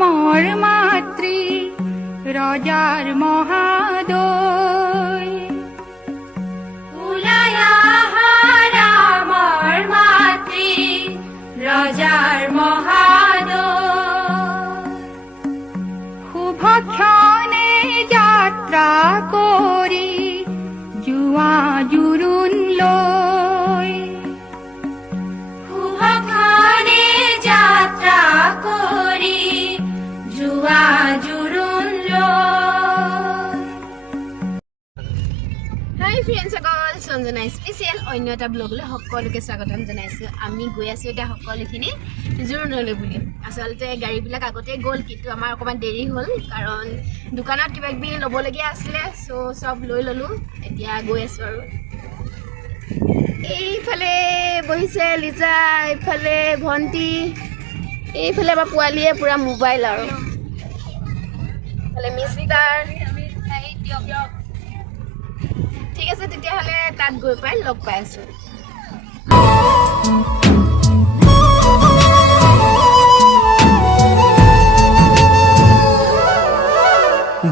মৰ মাতৃ ৰজাৰ মহাদয় উলায়াহাৰা মৰ মাতৃ ৰজাৰ মহাদয় শুভক্ষণে যাত্ৰা কৰি জুয়া জুৰুণ লৈ শুভক্ষণে যাত্ৰা কৰি জুৱা জুৰুণ লৈ। হাই ফ্ৰেণ্ডসকল, সঞ্জনা স্পেচিয়েল অন্য এটা ব্লগলৈ সকলোকে স্বাগতম জনাইছোঁ। আমি গৈ আছোঁ এতিয়া সকলোখিনি জোৰোণলৈ বুলি। আচলতে গাড়ীবিলাক আগতে গ'ল, কিন্তু আমাৰ অকণমান দেৰি হ'ল, কাৰণ দোকানত কিবা কিবি ল'বলগীয়া আছিলে। চব লৈ ল'লোঁ, এতিয়া গৈ আছোঁ আৰু। এইফালে বহিছে লিজা, এইফালে ভণ্টি, এইফালে আমাৰ পোৱালীয়ে পূৰা মোবাইল আৰু এইফালে মিষ্টাৰ। ঠিক আছে, তেতিয়াহ'লে তাত গৈ পাই লগ পাই আছোঁ।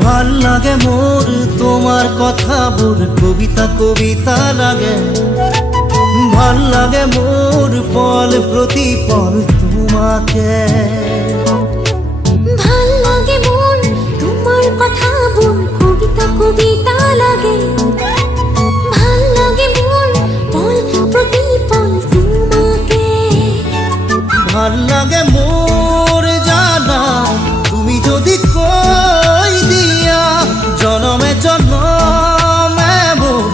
ভাল লাগে মোর তোমার কথাবোৰ কবিতা কবিতা লাগে। ভাল লাগে মোৰ পল প্ৰতিপল তোমাকে। ভাল লাগে মোৰ তোমাৰ কথাবোৰ কবিতা কবিতা লাগে। ভাল লাগে মোর পল প্রতিপল তোমাকে। ভাল লাগে মোর জানা তুমি যদি কই দিয়া জনমে জনমে মোর।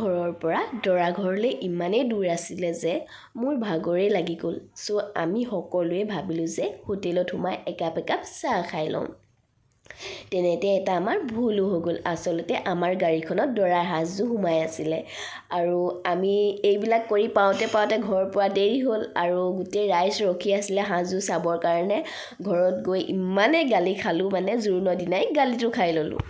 ঘৰৰ পৰা দৰা ঘৰলৈ ইমানেই দূৰ আছিলে যে মোৰ ভাগৰেই লাগি গ'ল। চ' আমি সকলোৱে ভাবিলোঁ যে হোটেলত সোমাই একাপ চাহ খাই লওঁ। তেনেতে এটা আমাৰ ভুলো হৈ গ'ল। আচলতে আমাৰ গাড়ীখনত দৰাৰ সাজযোৰ সোমাই আছিলে আৰু আমি এইবিলাক কৰি পাওঁতে ঘৰৰ পৰা দেৰি হ'ল আৰু গোটেই ৰাইজ ৰখি আছিলে সাজযোৰ চাবৰ কাৰণে। ঘৰত গৈ ইমানেই গালি খালোঁ, মানে জোৰোণৰ দিনাই গালিটো খাই ল'লোঁ।